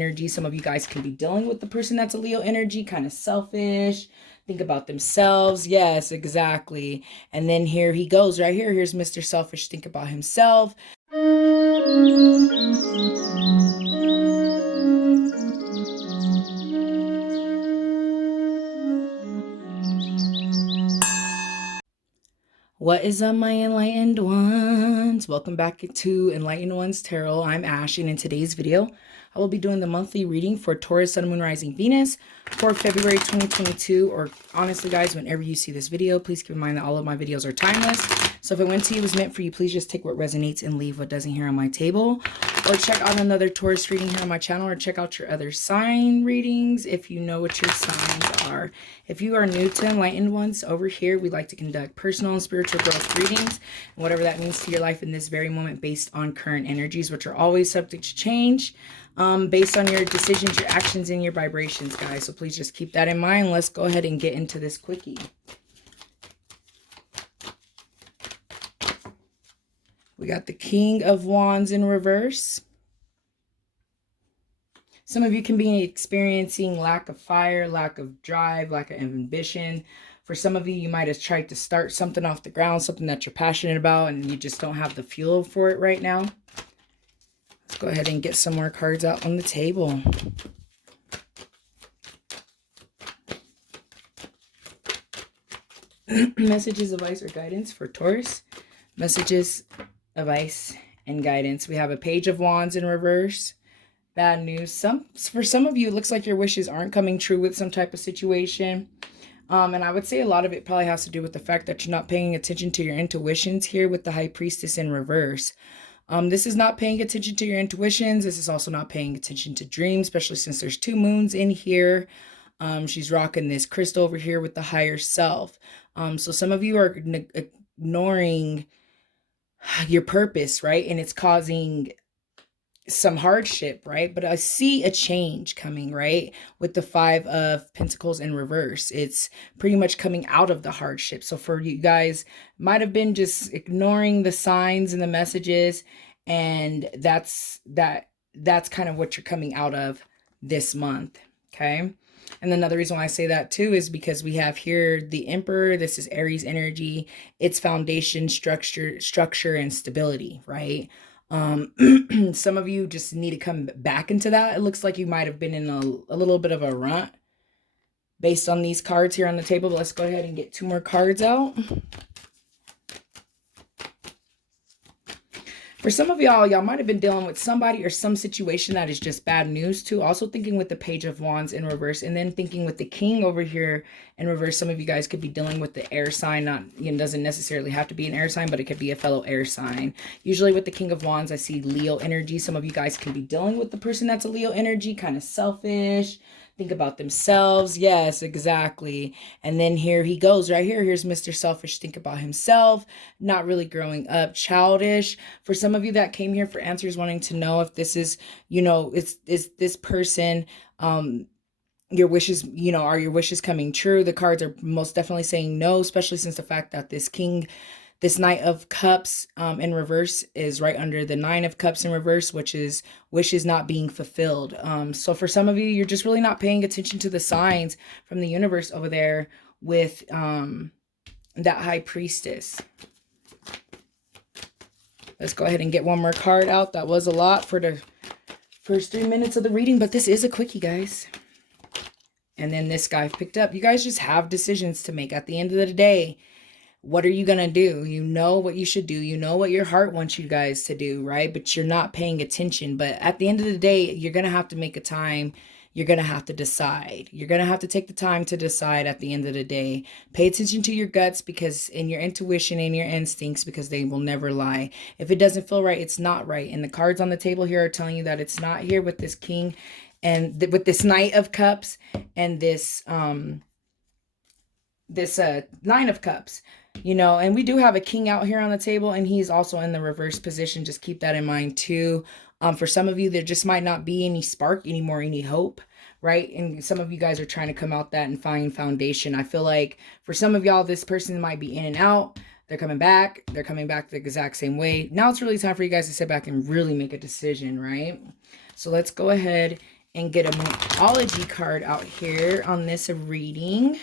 energy. Some of you guys can be dealing with the person that's a Leo energy, kind of selfish, think about themselves. Yes, exactly. And then here he goes right here. Here's Mr. Selfish, think about himself. What is up, my enlightened ones? Welcome back to Enlightened Ones Tarot. I'm Ash, and in today's video, I will be doing the monthly reading for Taurus, Sun, Moon, Rising, Venus for February 2022. Or honestly, guys, whenever you see this video, please keep in mind that all of my videos are timeless. So if it went to you, it was meant for you, please just take what resonates and leave what doesn't here on my table. Or check out another Taurus reading here on my channel, or check out your other sign readings if you know what your signs are. If you are new to Enlightened Ones, over here, we like to conduct personal and spiritual growth readings, and whatever that means to your life in this very moment based on current energies, which are always subject to change based on your decisions, your actions, and your vibrations, guys. So please just keep that in mind. Let's go ahead and get into this quickie. We got the King of Wands in reverse. Some of you can be experiencing lack of fire, lack of drive, lack of ambition. For some of you, you might have tried to start something off the ground, something that you're passionate about, and you just don't have the fuel for it right now. Let's go ahead and get some more cards out on the table. Messages, advice, or guidance for Taurus. Messages, advice, and guidance. We have a Page of Wands in reverse. Bad news. For some of you, it looks like your wishes aren't coming true with some type of situation. And I would say a lot of it probably has to do with the fact that you're not paying attention to your intuitions here with the High Priestess in reverse. This is not paying attention to your intuitions. This is also not paying attention to dreams, especially since there's two moons in here. She's rocking this crystal over here with the higher self. So some of you are ignoring your purpose, right? And it's causing some hardship, right? But I see a change coming, right? With the Five of Pentacles in reverse. It's pretty much coming out of the hardship. So for you guys, might have been just ignoring the signs and the messages, and that's kind of what you're coming out of this month, okay? And another reason why I say that too is because we have here the Emperor. This is Aries energy. It's foundation, structure, and stability, right? Some of you just need to come back into that. It looks like you might have been in a little bit of a rut based on these cards here on the table. But let's go ahead and get two more cards out. For some of y'all might have been dealing with somebody or some situation that is just bad news too. Also thinking with the Page of Wands in reverse, and then thinking with the King over here in reverse. Some of you guys could be dealing with the air sign. Not, it doesn't necessarily have to be an air sign, but it could be a fellow air sign. Usually with the King of Wands, I see Leo energy. Some of you guys can be dealing with the person that's a Leo energy, kind of selfish, think about themselves. Yes, exactly. And then here he goes right here. Here's Mr. Selfish, think about himself, not really growing up, childish. For some of you that came here for answers, wanting to know if this is, you know, is this person, your wishes, you know, are your wishes coming true? The cards are most definitely saying no, especially since the fact that this Knight of Cups in reverse is right under the Nine of Cups in reverse, which is wishes not being fulfilled. So for some of you, you're just really not paying attention to the signs from the universe over there with that High Priestess. Let's go ahead and get one more card out. That was a lot for the first 3 minutes of the reading, but this is a quickie, guys. And then this guy picked up. You guys just have decisions to make at the end of the day. What are you going to do? You know what you should do. You know what your heart wants you guys to do, right? But you're not paying attention. But at the end of the day, you're going to have to make a time. You're going to have to decide. You're going to have to take the time to decide at the end of the day. Pay attention to your guts, because in your intuition and your instincts, because they will never lie. If it doesn't feel right, it's not right. And the cards on the table here are telling you that it's not here with this King and with this Knight of Cups and this Nine of Cups. You know, and we do have a King out here on the table, and he's also in the reverse position. Just keep that in mind too. For some of you, there just might not be any spark anymore, any hope, right? And some of you guys are trying to come out that and find foundation. I feel like for some of y'all, this person might be in and out. They're coming back. They're coming back the exact same way. Now it's really time for you guys to sit back and really make a decision, right? So let's go ahead and get a Moonology card out here on this reading.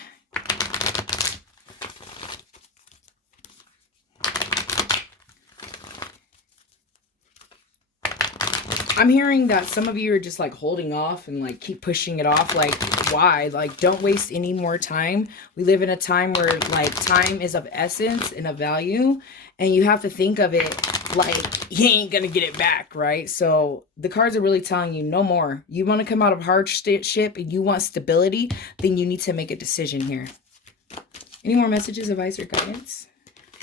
I'm hearing that some of you are just like holding off and like keep pushing it off. Like, why? Like, don't waste any more time. We live in a time where like time is of essence and of value, and you have to think of it like you ain't gonna get it back, right? So the cards are really telling you no more. You want to come out of hardship and you want stability, then you need to make a decision here. Any more messages, advice, or guidance?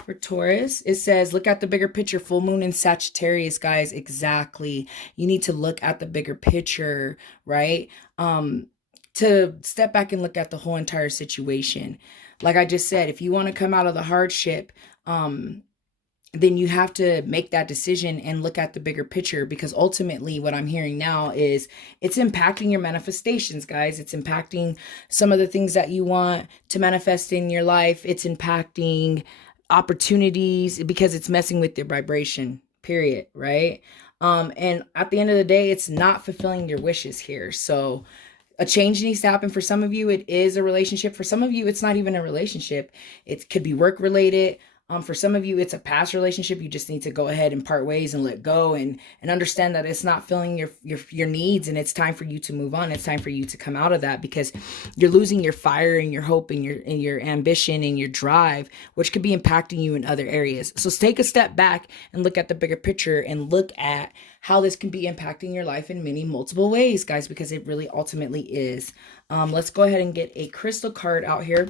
For Taurus, it says, look at the bigger picture. Full moon in Sagittarius, guys. Exactly. You need to look at the bigger picture, right? To step back and look at the whole entire situation. Like I just said, if you want to come out of the hardship, then you have to make that decision and look at the bigger picture, because ultimately what I'm hearing now is it's impacting your manifestations, guys. It's impacting some of the things that you want to manifest in your life. It's impacting opportunities because it's messing with your vibration, period, right? And at the end of the day, it's not fulfilling your wishes here. So a change needs to happen. For some of you, it is a relationship. For some of you, it's not even a relationship. It could be work related. For some of you, it's a past relationship. You just need to go ahead and part ways and let go and understand that it's not filling your needs, and it's time for you to move on. It's time for you to come out of that, because you're losing your fire and your hope and your ambition and your drive, which could be impacting you in other areas. So take a step back and look at the bigger picture and look at how this can be impacting your life in many multiple ways, guys, because it really ultimately is. Let's go ahead and get a crystal card out here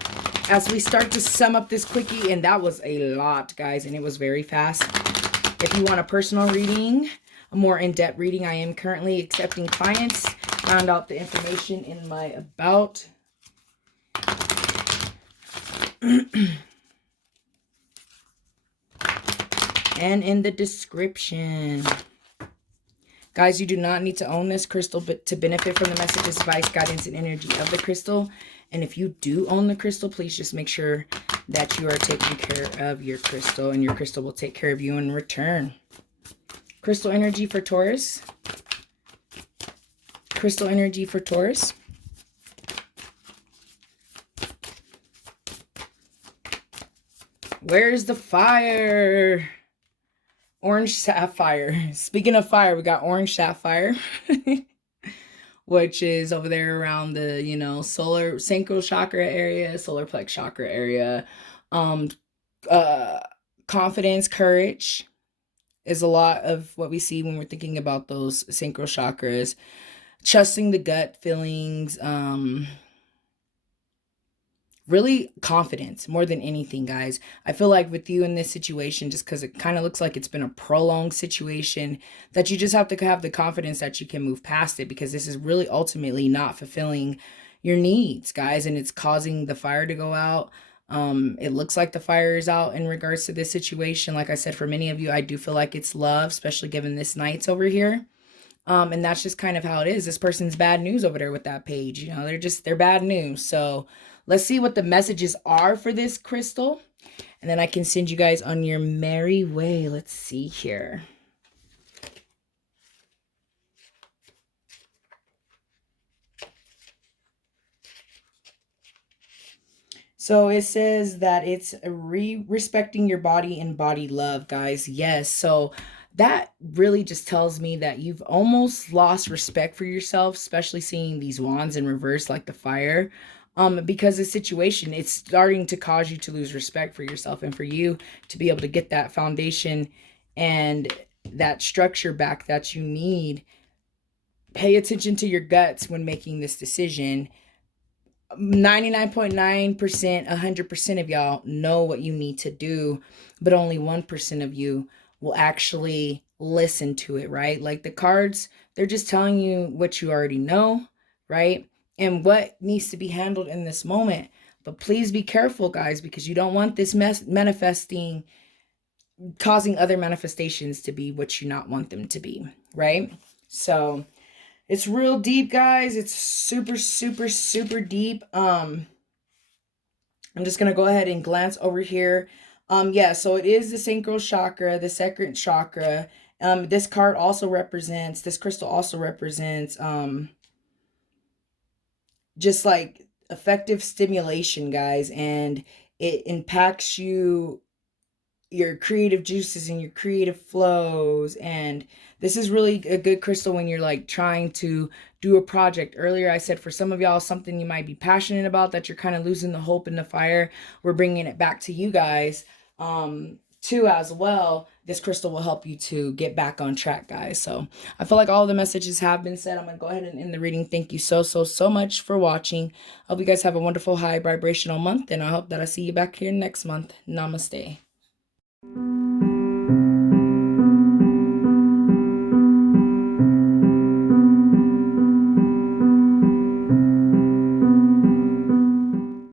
as we start to sum up this quickie. And that was a lot, guys, and it was very fast. If you want a personal reading, a more in-depth reading, I am currently accepting clients. Found out the information in my about. And in the description. Guys, you do not need to own this crystal but to benefit from the messages, advice, guidance, and energy of the crystal. And if you do own the crystal, please just make sure that you are taking care of your crystal, and your crystal will take care of you in return. Crystal energy for Taurus. Crystal energy for Taurus. Where's the fire? Orange sapphire. Speaking of fire, we got orange sapphire, which is over there around the, solar sacral chakra area, solar plex chakra area. Confidence, courage is a lot of what we see when we're thinking about those sacral chakras. Trusting the gut feelings, really confidence more than anything, guys. I feel like with you in this situation, just because it kind of looks like it's been a prolonged situation, that you just have to have the confidence that you can move past it, because this is really ultimately not fulfilling your needs, guys, and it's causing the fire to go out. It looks like the fire is out in regards to this situation. Like I said, for many of you, I do feel like it's love, especially given this Knight's over here. And that's just kind of how it is. This person's bad news over there with that page. They're bad news. So let's see what the messages are for this crystal, and then I can send you guys on your merry way. Let's see here. So it says that it's respecting your body and body love, guys. Yes. So that really just tells me that you've almost lost respect for yourself, especially seeing these wands in reverse like the fire. Because the situation, it's starting to cause you to lose respect for yourself, and for you to be able to get that foundation and that structure back that you need. Pay attention to your guts when making this decision. 99.9%, 100% of y'all know what you need to do, but only 1% of you will actually listen to it, right? Like the cards, they're just telling you what you already know, right? And what needs to be handled in this moment. But please be careful, guys, because you don't want this manifesting, causing other manifestations to be what you not want them to be, right? So it's real deep, guys. It's super, super, super deep. I'm just going to go ahead and glance over here. Yeah, so it is the sacral chakra, the second chakra. This crystal also represents, just like effective stimulation, guys, and it impacts your creative juices and your creative flows. And this is really a good crystal when you're like trying to do a project. Earlier I said for some of y'all, something you might be passionate about that you're kind of losing the hope in the fire, we're bringing it back to you guys too as well. This crystal will help you to get back on track, guys. So I feel like all the messages have been said. I'm gonna go ahead and end the reading. Thank you so much for watching. I hope you guys have a wonderful high vibrational month, and I hope that I see you back here next month. Namaste.